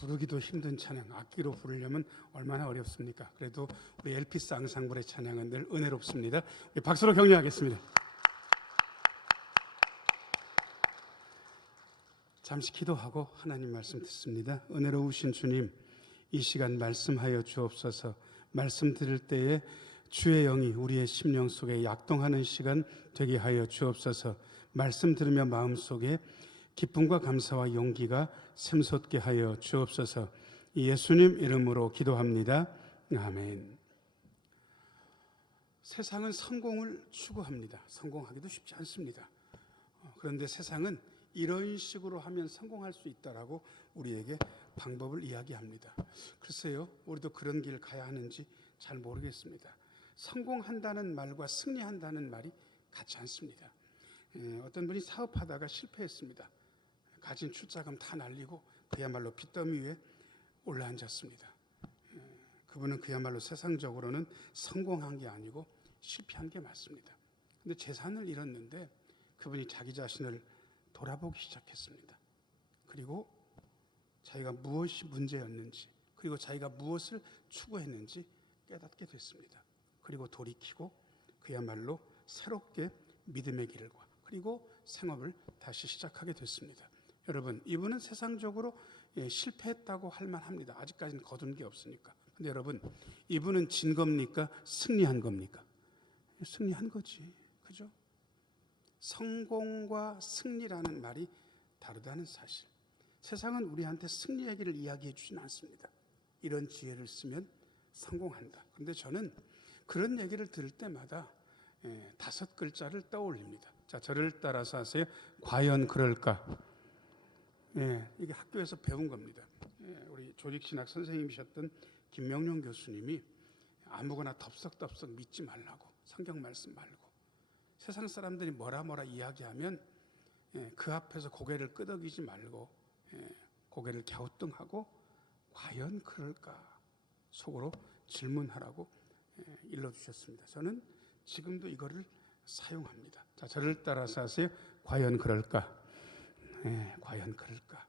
부르기도 힘든 찬양, 악기로 부르려면 얼마나 어렵습니까? 그래도 우리 엘피스 앙상블의 찬양은 늘 은혜롭습니다. 박수로 격려하겠습니다. 잠시 기도하고 하나님 말씀 듣습니다. 은혜로우신 주님, 이 시간 말씀하여 주옵소서. 말씀 들을 때에 주의 영이 우리의 심령 속에 약동하는 시간 되게 하여 주옵소서. 말씀 들으며 마음속에 기쁨과 감사와 용기가 샘솟게 하여 주옵소서. 예수님 이름으로 기도합니다. 아멘. 세상은 성공을 추구합니다. 성공하기도 쉽지 않습니다. 그런데 세상은 이런 식으로 하면 성공할 수 있다라고 우리에게 방법을 이야기합니다. 글쎄요, 우리도 그런 길 가야 하는지 잘 모르겠습니다. 성공한다는 말과 승리한다는 말이 같지 않습니다. 어떤 분이 사업하다가 실패했습니다. 가진 출자금 다 날리고 그야말로 빚더미 위에 올라앉았습니다. 그분은 그야말로 세상적으로는 성공한 게 아니고 실패한 게 맞습니다. 그런데 재산을 잃었는데 그분이 자기 자신을 돌아보기 시작했습니다. 그리고 자기가 무엇이 문제였는지, 그리고 자기가 무엇을 추구했는지 깨닫게 됐습니다. 그리고 돌이키고 그야말로 새롭게 믿음의 길과 그리고 생업을 다시 시작하게 됐습니다. 여러분, 이분은 세상적으로 실패했다고 할 만합니다. 아직까지는 거둔 게 없으니까. 근데 여러분, 이분은 진 겁니까? 승리한 겁니까? 승리한 거지. 그죠? 성공과 승리라는 말이 다르다는 사실. 세상은 우리한테 승리 얘기를 이야기해 주지는 않습니다. 이런 지혜를 쓰면 성공한다. 그런데 저는 그런 얘기를 들을 때마다 5글자를 떠올립니다. 자, 저를 따라서 하세요. 과연 그럴까? 이게 학교에서 배운 겁니다. 우리 조직신학 선생님이셨던 김명룡 교수님이 아무거나 덥석덥석 믿지 말라고, 성경 말씀 말고, 세상 사람들이 뭐라 이야기하면 그 앞에서 고개를 끄덕이지 말고 고개를 갸우뚱하고 과연 그럴까 속으로 질문하라고 일러주셨습니다. 저는 지금도 이거를 사용합니다. 자, 저를 따라서 하세요. 과연 그럴까? 과연 그럴까?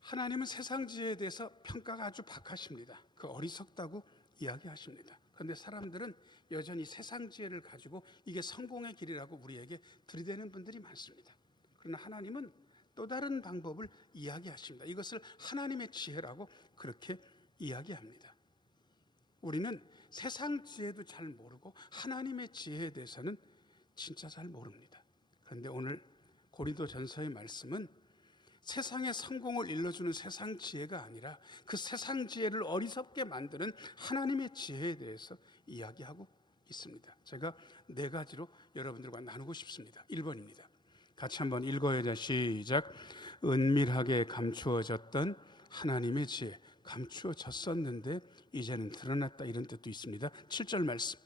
하나님은 세상 지혜에 대해서 평가가 아주 박하십니다. 그 어리석다고 이야기하십니다. 그런데 사람들은 여전히 세상 지혜를 가지고 이게 성공의 길이라고 우리에게 들이대는 분들이 많습니다. 그러나 하나님은 또 다른 방법을 이야기하십니다. 이것을 하나님의 지혜라고 그렇게 이야기합니다. 우리는 세상 지혜도 잘 모르고 하나님의 지혜에 대해서는 진짜 잘 모릅니다. 그런데 오늘 고린도전서의 말씀은 세상의 성공을 일러주는 세상 지혜가 아니라 그 세상 지혜를 어리석게 만드는 하나님의 지혜에 대해서 이야기하고 있습니다. 제가 4가지로 여러분들과 나누고 싶습니다. 1번입니다. 같이 한번 읽어야죠. 시작. 은밀하게 감추어졌던 하나님의 지혜. 감추어졌었는데 이제는 드러났다, 이런 뜻도 있습니다. 7절 말씀.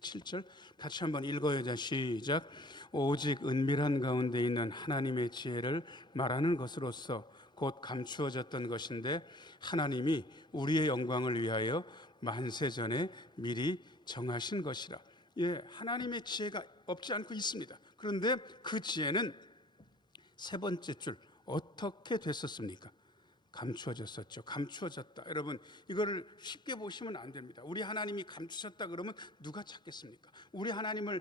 7절 같이 한번 읽어야죠. 시작. 오직 은밀한 가운데 있는 하나님의 지혜를 말하는 것으로서 곧 감추어졌던 것인데 하나님이 우리의 영광을 위하여 만세전에 미리 정하신 것이라. 하나님의 지혜가 없지 않고 있습니다. 그런데 그 지혜는 3번째 줄 어떻게 됐었습니까? 감추어졌었죠. 감추어졌다. 여러분, 이거를 쉽게 보시면 안 됩니다. 우리 하나님이 감추셨다 그러면 누가 찾겠습니까? 우리 하나님에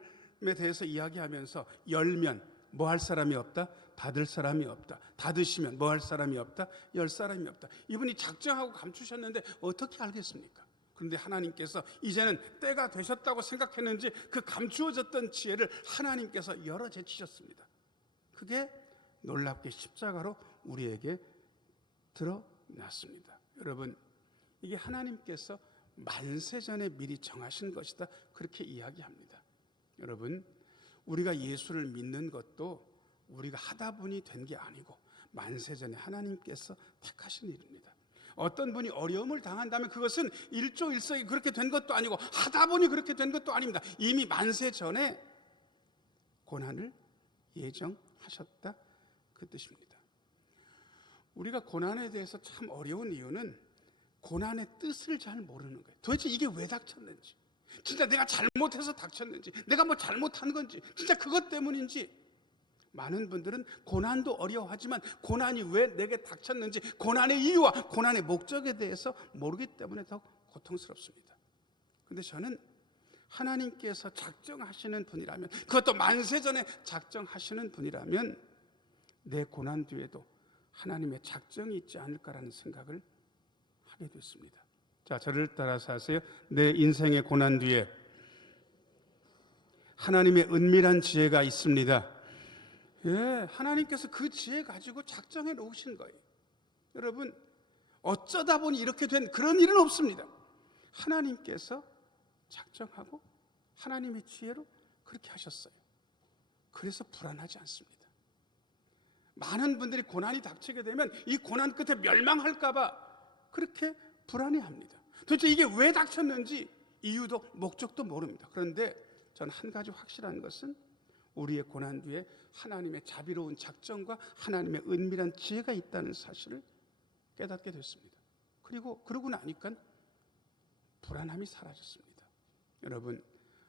대해서 이야기하면서 열면 뭐 할 사람이 없다? 받을 사람이 없다. 닫으시면 뭐 할 사람이 없다? 열 사람이 없다. 이분이 작정하고 감추셨는데 어떻게 알겠습니까? 그런데 하나님께서 이제는 때가 되셨다고 생각했는지 그 감추어졌던 지혜를 하나님께서 열어 제치셨습니다. 그게 놀랍게 십자가로 우리에게 드러났습니다. 여러분, 이게 하나님께서 만세전에 미리 정하신 것이다, 그렇게 이야기합니다. 여러분, 우리가 예수를 믿는 것도 우리가 하다 보니 된 게 아니고 만세전에 하나님께서 택하신 일입니다. 어떤 분이 어려움을 당한다면 그것은 일조일석이 그렇게 된 것도 아니고 하다 보니 그렇게 된 것도 아닙니다. 이미 만세전에 고난을 예정하셨다, 그 뜻입니다. 우리가 고난에 대해서 참 어려운 이유는 고난의 뜻을 잘 모르는 거예요. 도대체 이게 왜 닥쳤는지, 진짜 내가 잘못해서 닥쳤는지, 내가 뭐 잘못한 건지, 진짜 그것 때문인지 많은 분들은 고난도 어려워하지만 고난이 왜 내게 닥쳤는지, 고난의 이유와 고난의 목적에 대해서 모르기 때문에 더 고통스럽습니다. 그런데 저는 하나님께서 작정하시는 분이라면, 그것도 만세전에 작정하시는 분이라면 내 고난 뒤에도 하나님의 작정이 있지 않을까라는 생각을 하게 됐습니다. 자, 저를 따라서 하세요. 내 인생의 고난 뒤에 하나님의 은밀한 지혜가 있습니다. 예, 하나님께서 그 지혜 가지고 작정해 놓으신 거예요. 여러분, 어쩌다 보니 이렇게 된 그런 일은 없습니다. 하나님께서 작정하고 하나님의 지혜로 그렇게 하셨어요. 그래서 불안하지 않습니다. 많은 분들이 고난이 닥치게 되면 이 고난 끝에 멸망할까 봐 그렇게 불안해합니다. 도대체 이게 왜 닥쳤는지 이유도 목적도 모릅니다. 그런데 저는 한 가지 확실한 것은 우리의 고난 뒤에 하나님의 자비로운 작정과 하나님의 은밀한 지혜가 있다는 사실을 깨닫게 됐습니다. 그러고 나니까 불안함이 사라졌습니다. 여러분,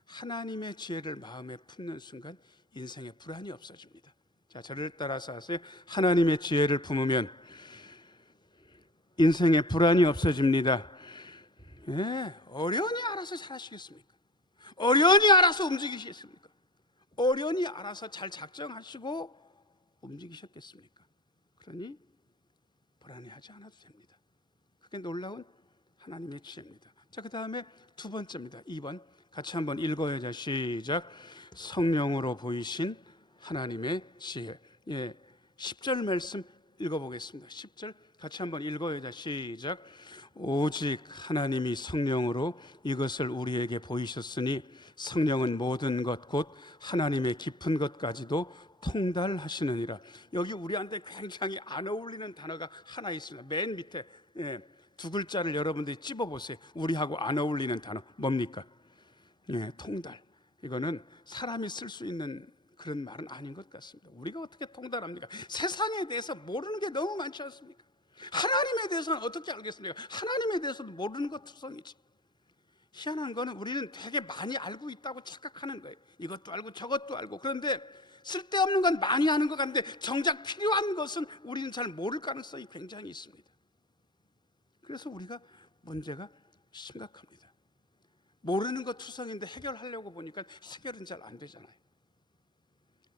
하나님의 지혜를 마음에 품는 순간 인생에 불안이 없어집니다. 자, 저를 따라서 하세요. 하나님의 지혜를 품으면 인생에 불안이 없어집니다. 예, 어련히 알아서 잘하시겠습니까? 어련히 알아서 움직이시겠습니까? 어련히 알아서 잘 작정하시고 움직이셨겠습니까? 그러니 불안해하지 않아도 됩니다. 그게 놀라운 하나님의 지혜입니다. 자, 그 다음에 두 번째입니다. 2번 같이 한번 읽어야죠. 시작. 성령으로 보이신 하나님의 지혜. 예, 10절 말씀 읽어보겠습니다. 10절 같이 한번 읽어야죠. 시작. 오직 하나님이 성령으로 이것을 우리에게 보이셨으니 성령은 모든 것 곧 하나님의 깊은 것까지도 통달하시느니라. 여기 우리한테 굉장히 안 어울리는 단어가 하나 있습니다. 맨 밑에 두 글자를 여러분들이 찝어보세요. 우리하고 안 어울리는 단어 뭡니까? 통달. 이거는 사람이 쓸 수 있는 그런 말은 아닌 것 같습니다. 우리가 어떻게 통달합니까? 세상에 대해서 모르는 게 너무 많지 않습니까? 하나님에 대해서는 어떻게 알겠습니까? 하나님에 대해서도 모르는 것 투성이지. 희한한 거는 우리는 되게 많이 알고 있다고 착각하는 거예요. 이것도 알고 저것도 알고. 그런데 쓸데없는 건 많이 아는 것 같은데 정작 필요한 것은 우리는 잘 모를 가능성이 굉장히 있습니다. 그래서 우리가 문제가 심각합니다. 모르는 것 투성인데 해결하려고 보니까 해결은 잘 안 되잖아요.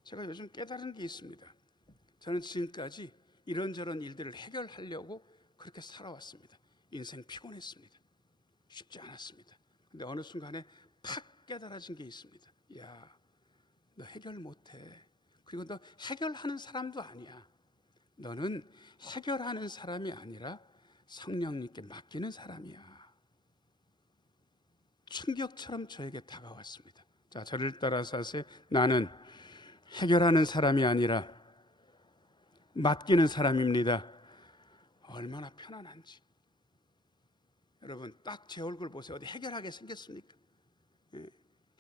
제가 요즘 깨달은 게 있습니다. 저는 지금까지 이런저런 일들을 해결하려고 그렇게 살아왔습니다. 인생 피곤했습니다. 쉽지 않았습니다. 근데 어느 순간에 팍 깨달아진 게 있습니다. 야, 너 해결 못해. 그리고 너 해결하는 사람도 아니야. 너는 해결하는 사람이 아니라 성령님께 맡기는 사람이야. 충격처럼 저에게 다가왔습니다. 자, 저를 따라서 하세요. 나는 해결하는 사람이 아니라 맡기는 사람입니다. 얼마나 편안한지. 여러분, 딱 제 얼굴 보세요. 어디 해결하게 생겼습니까?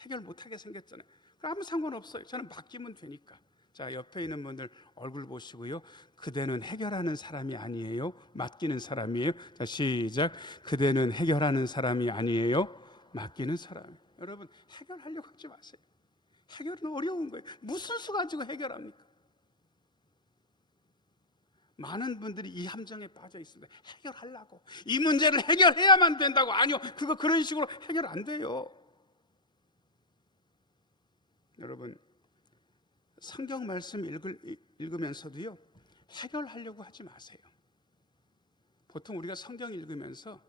해결 못하게 생겼잖아요. 그럼 아무 상관없어요. 저는 맡기면 되니까. 자, 옆에 있는 분들 얼굴 보시고요. 그대는 해결하는 사람이 아니에요. 맡기는 사람이에요. 자, 시작. 그대는 해결하는 사람이 아니에요. 맡기는 사람. 여러분, 해결하려고 하지 마세요. 해결은 어려운 거예요. 무슨 수 가지고 해결합니까? 많은 분들이 이 함정에 빠져 있습니다. 해결하려고. 이 문제를 해결해야만 된다고. 아니요. 그런 식으로 해결 안 돼요. 여러분, 성경 말씀 읽으면서도요, 해결하려고 하지 마세요. 보통 우리가 성경 읽으면서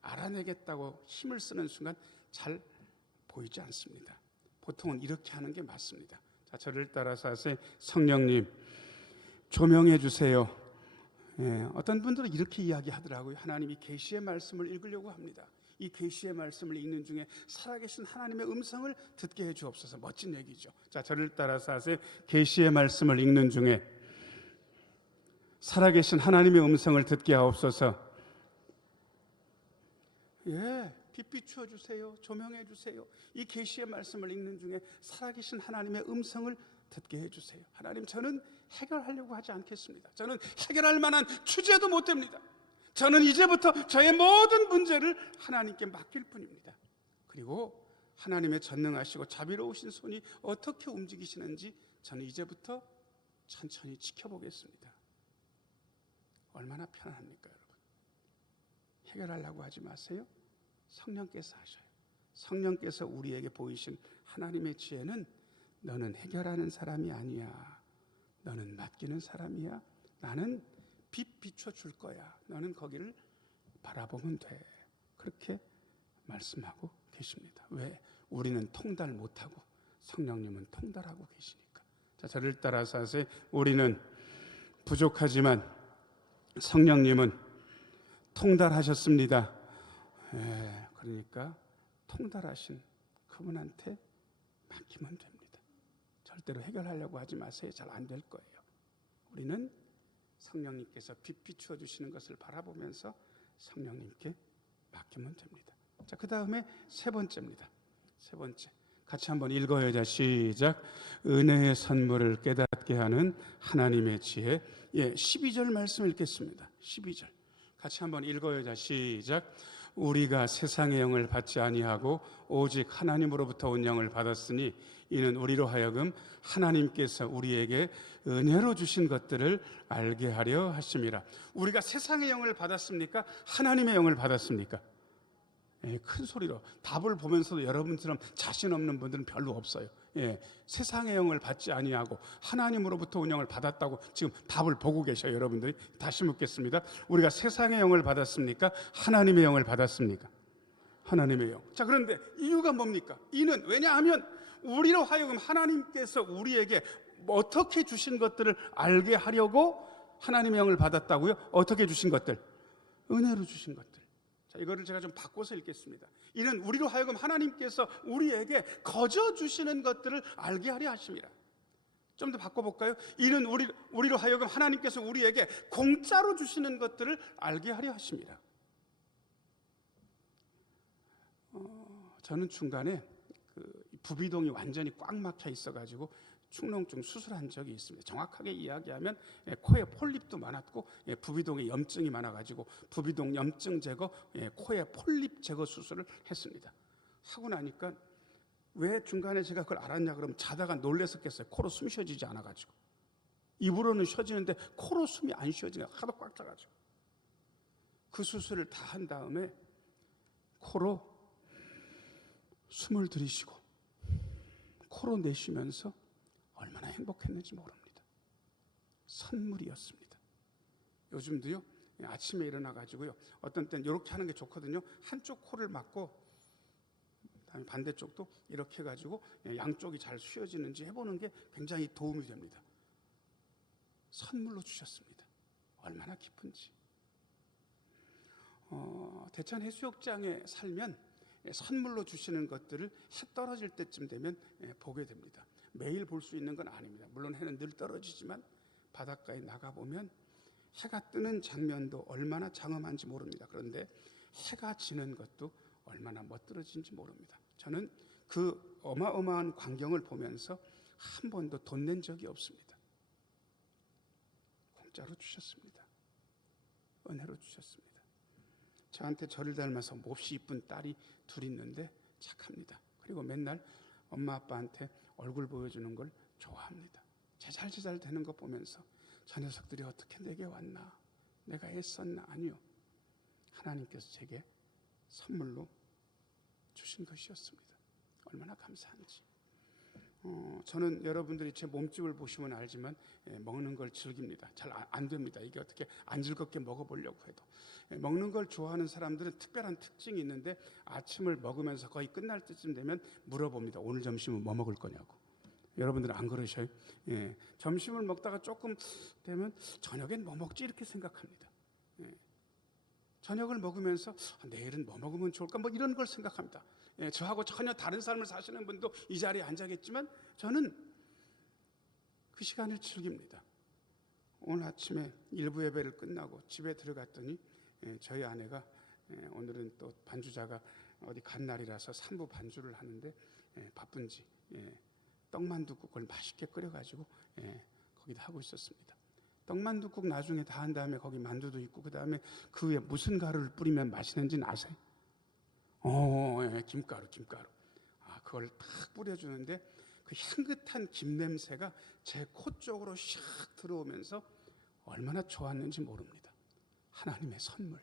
알아내겠다고 힘을 쓰는 순간 잘 보이지 않습니다. 보통은 이렇게 하는 게 맞습니다. 자, 저를 따라서 하세요. 성령님, 조명해 주세요. 어떤 분들은 이렇게 이야기하더라고요. 하나님이 계시의 말씀을 읽으려고 합니다. 이 계시의 말씀을 읽는 중에 살아계신 하나님의 음성을 듣게 해 주옵소서. 멋진 얘기죠. 자, 저를 따라서 하세요. 계시의 말씀을 읽는 중에 살아계신 하나님의 음성을 듣게 하옵소서. 빛 비추어 주세요. 조명해 주세요. 이 계시의 말씀을 읽는 중에 살아계신 하나님의 음성을 듣게 해주세요. 하나님, 저는 해결하려고 하지 않겠습니다. 저는 해결할 만한 주제도 못 됩니다. 저는 이제부터 저의 모든 문제를 하나님께 맡길 뿐입니다. 그리고 하나님의 전능하시고 자비로우신 손이 어떻게 움직이시는지 저는 이제부터 천천히 지켜보겠습니다. 얼마나 편안합니까, 여러분? 해결하려고 하지 마세요. 성령께서 하셔요. 성령께서 우리에게 보이신 하나님의 지혜는 너는 해결하는 사람이 아니야. 너는 맡기는 사람이야. 나는 빛 비춰줄 거야. 너는 거기를 바라보면 돼. 그렇게 말씀하고 계십니다. 왜? 우리는 통달 못하고 성령님은 통달하고 계시니까. 자, 저를 따라서 하세요. 우리는 부족하지만 성령님은 통달하셨습니다. 그러니까 통달하신 그분한테 맡기면 됩니다. 절대로 해결하려고 하지 마세요. 잘 안 될 거예요. 우리는 성령님께서 빛 비추어 주시는 것을 바라보면서 성령님께 맡기면 됩니다. 자, 그 다음에 세 번째입니다. 세 번째. 같이 한번 읽어요. 자, 시작. 은혜의 선물을 깨닫게 하는 하나님의 지혜. 12절 말씀 읽겠습니다. 12절. 같이 한번 읽어요. 자, 시작. 우리가 세상의 영을 받지 아니하고 오직 하나님으로부터 온 영을 받았으니 이는 우리로 하여금 하나님께서 우리에게 은혜로 주신 것들을 알게 하려 하심이라. 우리가 세상의 영을 받았습니까? 하나님의 영을 받았습니까? 큰 소리로 답을 보면서도 여러분처럼 자신 없는 분들은 별로 없어요. 세상의 영을 받지 아니하고 하나님으로부터 온 영을 받았다고 지금 답을 보고 계셔요. 여러분들이. 다시 묻겠습니다. 우리가 세상의 영을 받았습니까? 하나님의 영을 받았습니까? 하나님의 영. 자, 그런데 이유가 뭡니까? 이는 왜냐하면 우리로 하여금 하나님께서 우리에게 어떻게 주신 것들을 알게 하려고 하나님의 영을 받았다고요? 어떻게 주신 것들? 은혜로 주신 것들. 자, 이거를 제가 좀 바꿔서 읽겠습니다. 이는 우리로 하여금 하나님께서 우리에게 거저 주시는 것들을 알게 하려 하심이라. 좀 더 바꿔볼까요? 이는 우리로 하여금 하나님께서 우리에게 공짜로 주시는 것들을 알게 하려 하심이라. 저는 중간에 부비동이 완전히 꽉 막혀 있어가지고 축농증 수술한 적이 있습니다. 정확하게 이야기하면 코에 폴립도 많았고 부비동에 염증이 많아가지고 부비동 염증 제거, 코에 폴립 제거 수술을 했습니다. 하고 나니까 왜 중간에 제가 그걸 알았냐 그러면 자다가 놀랬었겠어요. 코로 숨 쉬어지지 않아가지고. 입으로는 쉬어지는데 코로 숨이 안 쉬어지냐, 하도 꽉 차가지고. 그 수술을 다 한 다음에 코로 숨을 들이쉬고 코로 내쉬면서 얼마나 행복했는지 모릅니다. 선물이었습니다. 요즘도요, 아침에 일어나가지고요, 어떤 때는 이렇게 하는 게 좋거든요. 한쪽 코를 막고 그다음에 반대쪽도 이렇게 해가지고 양쪽이 잘 쉬어지는지 해보는 게 굉장히 도움이 됩니다. 선물로 주셨습니다. 얼마나 기쁜지. 대천 해수욕장에 살면 선물로 주시는 것들을 해 떨어질 때쯤 되면 보게 됩니다. 매일 볼 수 있는 건 아닙니다. 물론 해는 늘 떨어지지만 바닷가에 나가보면 해가 뜨는 장면도 얼마나 장엄한지 모릅니다. 그런데 해가 지는 것도 얼마나 멋들어진지 모릅니다. 저는 그 어마어마한 광경을 보면서 한 번도 돈 낸 적이 없습니다. 공짜로 주셨습니다. 은혜로 주셨습니다. 저한테 저를 닮아서 몹시 이쁜 딸이 둘 있는데 착합니다. 그리고 맨날 엄마 아빠한테 얼굴 보여주는 걸 좋아합니다. 제잘 되는 거 보면서 저 녀석들이 어떻게 내게 왔나, 내가 애썼나. 아니요, 하나님께서 제게 선물로 주신 것이었습니다. 얼마나 감사한지. 저는 여러분들이 제 몸집을 보시면 알지만 먹는 걸 즐깁니다. 잘 안 됩니다. 이게 어떻게 안 즐겁게 먹어보려고 해도. 먹는 걸 좋아하는 사람들은 특별한 특징이 있는데 아침을 먹으면서 거의 끝날 때쯤 되면 물어봅니다. 오늘 점심은 뭐 먹을 거냐고. 여러분들은 안 그러셔요? 점심을 먹다가 조금 되면 저녁엔 뭐 먹지 이렇게 생각합니다. 저녁을 먹으면서 내일은 뭐 먹으면 좋을까 뭐 이런 걸 생각합니다. 저하고 전혀 다른 삶을 사시는 분도 이 자리에 앉아겠지만 저는 그 시간을 즐깁니다. 오늘 아침에 일부 예배를 끝나고 집에 들어갔더니 저희 아내가 오늘은 또 반주자가 어디 간 날이라서 3부 반주를 하는데 바쁜지 떡만둣국을 맛있게 끓여가지고 거기다 하고 있었습니다. 떡만둣국 나중에 다 한 다음에 거기 만두도 있고 그 다음에 그 위에 무슨 가루를 뿌리면 맛있는지는 아세요? 김가루. 그걸 탁 뿌려주는데 그 향긋한 김 냄새가 제 코 쪽으로 샥 들어오면서 얼마나 좋았는지 모릅니다. 하나님의 선물.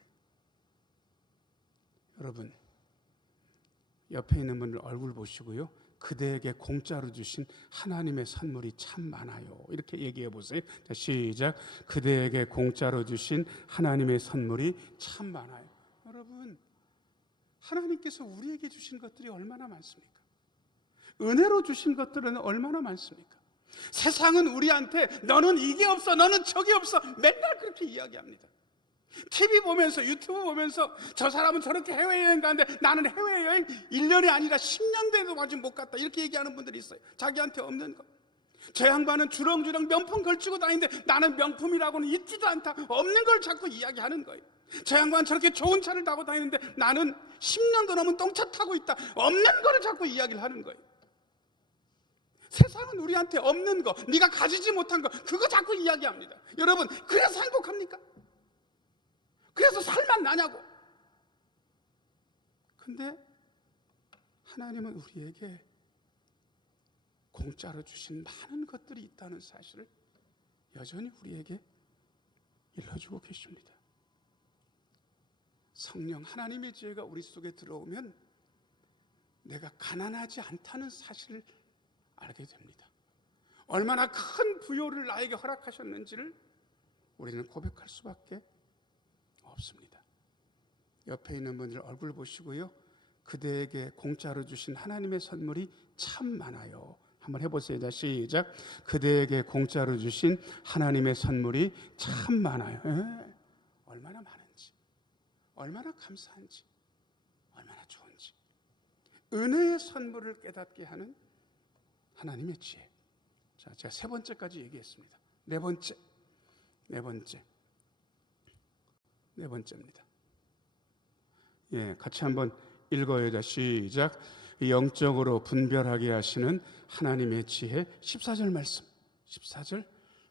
여러분, 옆에 있는 분들 얼굴 보시고요, 그대에게 공짜로 주신 하나님의 선물이 참 많아요. 이렇게 얘기해 보세요. 자, 시작. 그대에게 공짜로 주신 하나님의 선물이 참 많아요. 여러분, 하나님께서 우리에게 주신 것들이 얼마나 많습니까? 은혜로 주신 것들은 얼마나 많습니까? 세상은 우리한테 너는 이게 없어, 너는 저게 없어, 맨날 그렇게 이야기합니다. TV 보면서, 유튜브 보면서 저 사람은 저렇게 해외여행 가는데 나는 해외여행 1년이 아니라 10년 돼도 아직 못 갔다, 이렇게 얘기하는 분들이 있어요. 자기한테 없는 거. 저 양반은 주렁주렁 명품 걸치고 다니는데 나는 명품이라고는 있지도 않다, 없는 걸 자꾸 이야기하는 거예요. 저 양반 저렇게 좋은 차를 타고 다니는데 나는 10년도 넘은 똥차 타고 있다, 없는 거를 자꾸 이야기를 하는 거예요. 세상은 우리한테 없는 거, 네가 가지지 못한 거, 그거 자꾸 이야기합니다. 여러분, 그래서 행복합니까? 그래서 살만 나냐고. 근데 하나님은 우리에게 공짜로 주신 많은 것들이 있다는 사실을 여전히 우리에게 일러주고 계십니다. 성령 하나님의 지혜가 우리 속에 들어오면 내가 가난하지 않다는 사실을 알게 됩니다. 얼마나 큰 부요를 나에게 허락하셨는지를 우리는 고백할 수밖에 없습니다. 옆에 있는 분들 얼굴 보시고요, 그대에게 공짜로 주신 하나님의 선물이 참 많아요. 한번 해보세요. 자, 시작. 그대에게 공짜로 주신 하나님의 선물이 참 많아요. 얼마나 많은지, 얼마나 감사한지, 얼마나 좋은지. 은혜의 선물을 깨닫게 하는 하나님의 지혜. 자, 제가 세 번째까지 얘기했습니다. 네 번째입니다. 예, 같이 한번 읽어요. 자, 시작. 영적으로 분별하게 하시는 하나님의 지혜. 14절 말씀. 14절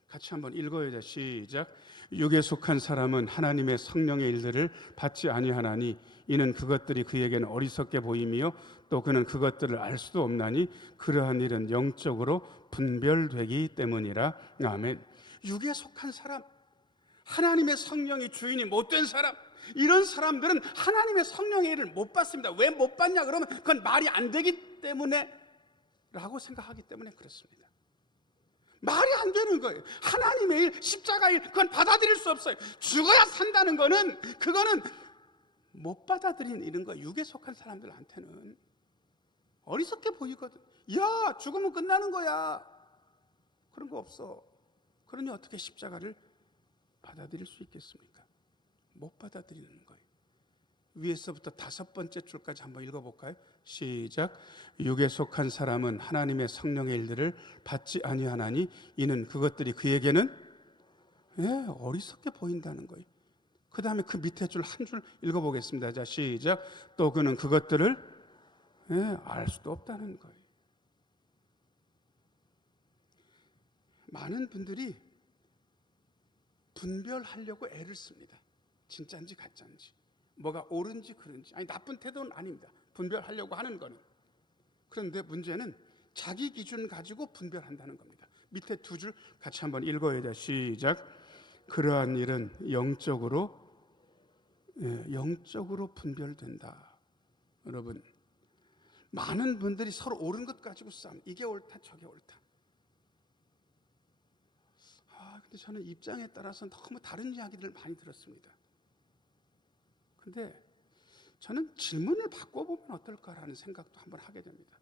같이 한번 읽어요. 자, 시작. 육에 속한 사람은 하나님의 성령의 일들을 받지 아니하나니 이는 그것들이 그에게는 어리석게 보이며 또 그는 그것들을 알 수도 없나니 그러한 일은 영적으로 분별되기 때문이라. 아멘. 육에 속한 사람, 하나님의 성령이 주인이 못된 사람, 이런 사람들은 하나님의 성령의 일을 못 받습니다. 왜 못 받냐 그러면 그건 말이 안 되기 때문에 라고 생각하기 때문에 그렇습니다. 말이 안 되는 거예요. 하나님의 일, 십자가 일, 그건 받아들일 수 없어요. 죽어야 산다는 거는, 그거는 못 받아들이는 이런 거예요. 육에 속한 사람들한테는 어리석게 보이거든. 야, 죽으면 끝나는 거야. 그런 거 없어. 그러니 어떻게 십자가를 받아들일 수 있겠습니까? 못 받아들이는 거예요. 위에서부터 5번째 줄까지 한번 읽어볼까요? 시작. 육에 속한 사람은 하나님의 성령의 일들을 받지 아니하나니 이는 그것들이 그에게는 어리석게 보인다는 거예요. 그 다음에 그 밑에 줄 한 줄 읽어보겠습니다. 자, 시작. 또 그는 그것들을 알 수도 없다는 거예요. 많은 분들이 분별하려고 애를 씁니다. 진짜인지 가짜인지, 뭐가 옳은지 그른지. 아니, 나쁜 태도는 아닙니다. 분별하려고 하는 거는. 그런데 문제는 자기 기준 가지고 분별한다는 겁니다. 밑에 2줄 같이 한번 읽어야 돼. 시작. 그러한 일은 영적으로 분별된다. 여러분, 많은 분들이 서로 옳은 것 가지고 싸움. 이게 옳다, 저게 옳다. 근데 저는 입장에 따라서 너무 다른 이야기들을 많이 들었습니다. 근데 저는 질문을 바꿔보면 어떨까라는 생각도 한번 하게 됩니다.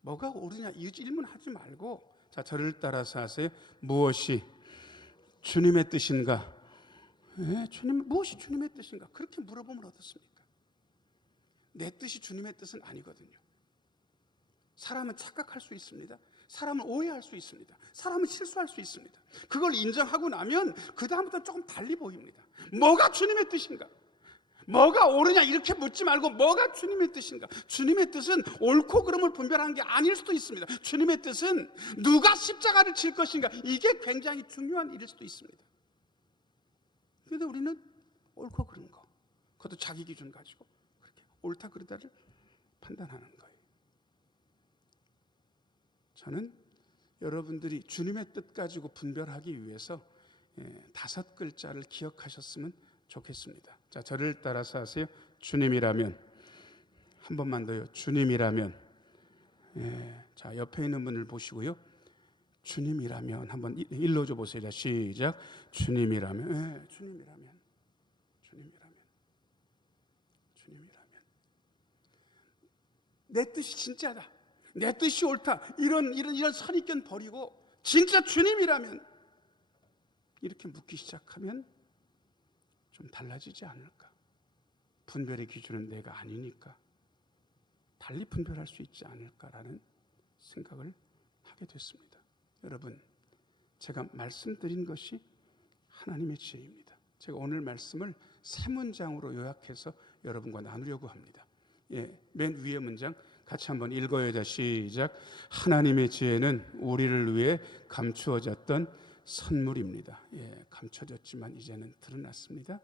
뭐가 옳으냐 이 질문하지 말고, 자, 저를 따라서 하세요. 무엇이 주님의 뜻인가? 무엇이 주님의 뜻인가? 그렇게 물어보면 어떻습니까? 내 뜻이 주님의 뜻은 아니거든요. 사람은 착각할 수 있습니다. 사람은 오해할 수 있습니다. 사람은 실수할 수 있습니다. 그걸 인정하고 나면 그 다음부터 조금 달리 보입니다. 뭐가 주님의 뜻인가? 뭐가 옳으냐 이렇게 묻지 말고 뭐가 주님의 뜻인가? 주님의 뜻은 옳고 그름을 분별하는 게 아닐 수도 있습니다. 주님의 뜻은 누가 십자가를 칠 것인가, 이게 굉장히 중요한 일일 수도 있습니다. 그런데 우리는 옳고 그른 거, 그것도 자기 기준 가지고 그렇게 옳다 그르다를 판단하는 거예요. 저는 여러분들이 주님의 뜻 가지고 분별하기 위해서 5글자를 기억하셨으면 좋겠습니다. 자, 저를 따라서 하세요. 주님이라면. 한 번만 더요. 주님이라면. 자, 옆에 있는 분을 보시고요. 주님이라면 한번 일러줘 보세요. 자, 시작. 주님이라면. 주님이라면. 내 뜻이 진짜다. 내 뜻이 옳다. 이런 선입견 버리고 진짜 주님이라면 이렇게 묻기 시작하면 좀 달라지지 않을까? 분별의 기준은 내가 아니니까 달리 분별할 수 있지 않을까라는 생각을 하게 됐습니다. 여러분, 제가 말씀드린 것이 하나님의 지혜입니다. 제가 오늘 말씀을 3문장으로 요약해서 여러분과 나누려고 합니다. 맨 위에 문장 같이 한번 읽어요. 자, 시작. 하나님의 지혜는 우리를 위해 감추어졌던 선물입니다. 감춰졌지만 이제는 드러났습니다.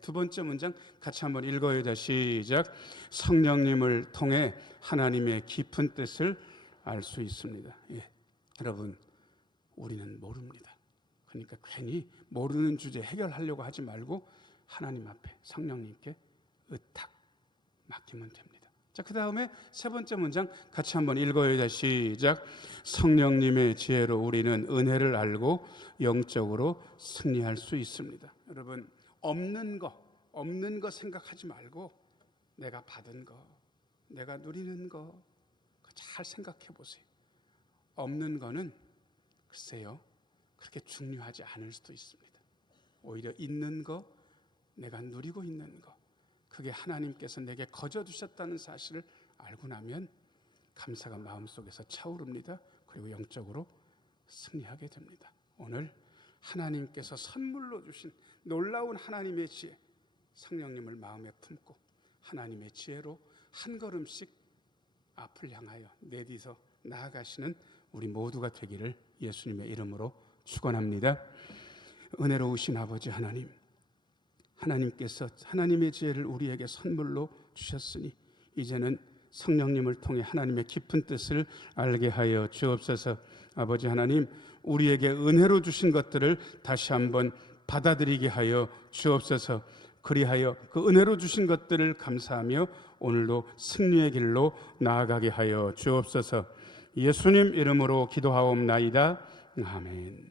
두 번째 문장 같이 한번 읽어요. 자, 시작. 성령님을 통해 하나님의 깊은 뜻을 알 수 있습니다. 여러분, 우리는 모릅니다. 그러니까 괜히 모르는 주제 해결하려고 하지 말고 하나님 앞에 성령님께 의탁 맡기면 됩니다. 자, 그 다음에 세 번째 문장 같이 한번 읽어요. 자, 시작. 성령님의 지혜로 우리는 은혜를 알고 영적으로 승리할 수 있습니다. 여러분, 없는 거 생각하지 말고 내가 받은 거, 내가 누리는 거 잘 생각해 보세요. 없는 거는 글쎄요, 그렇게 중요하지 않을 수도 있습니다. 오히려 있는 거, 내가 누리고 있는 거, 그게 하나님께서 내게 거저주셨다는 사실을 알고 나면 감사가 마음속에서 차오릅니다. 그리고 영적으로 승리하게 됩니다. 오늘 하나님께서 선물로 주신 놀라운 하나님의 지혜, 성령님을 마음에 품고 하나님의 지혜로 한 걸음씩 앞을 향하여 내디서 나아가시는 우리 모두가 되기를 예수님의 이름으로 축원합니다. 은혜로우신 아버지 하나님, 하나님께서 하나님의 지혜를 우리에게 선물로 주셨으니 이제는 성령님을 통해 하나님의 깊은 뜻을 알게 하여 주옵소서. 아버지 하나님, 우리에게 은혜로 주신 것들을 다시 한번 받아들이게 하여 주옵소서. 그리하여 그 은혜로 주신 것들을 감사하며 오늘도 승리의 길로 나아가게 하여 주옵소서. 예수님 이름으로 기도하옵나이다. 아멘.